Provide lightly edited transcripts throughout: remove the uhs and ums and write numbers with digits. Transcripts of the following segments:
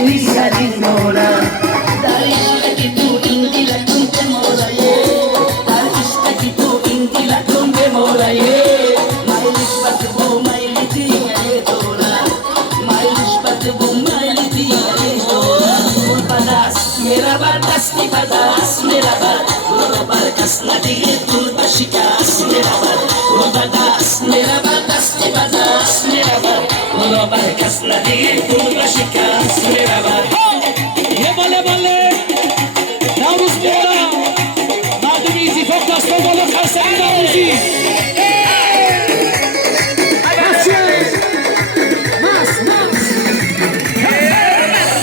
نیست در این دورم در عشقی تو این دلتون بمورایه در عشقی تو این دلتون بمورایه مایلش بد بو مایل دیگه دورم مایلش بد بو مایل دیگه دورم بدست میرا بدستی بدست میرا بد برو برکس ندیگه دل بشکست میرا بد برو بدست میرا بدستی بدست میرا بد برو برکس ندیگه دل بشکست میرا بد یه باله باله نوروز میارم مردم ایزی فوق دسته بالا خرسنی نوروزی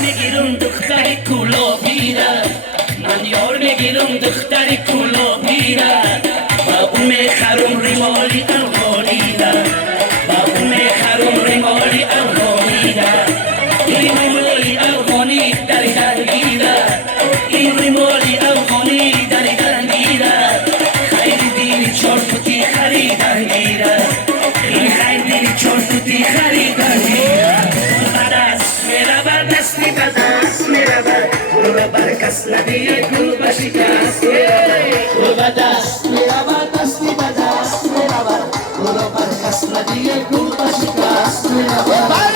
میگیرم دختر کلابی را من یار میگیرم دختر کلابی را با اون میخرم ریمالی افغانی را با اون میخرم ریمالی افغانی را این ریمالی افغانی در درگیره این ریمالی افغانی در درگیره خیلی دیلی چار فوتی خریدن گیره این خیلی دیلی چار فوتی خریدن گیره دستی بدست میرود برو برکس ندیه گل بشکست برو بدست میرود دستی بدست میرود برو برکس ندیه گل بشکست میرود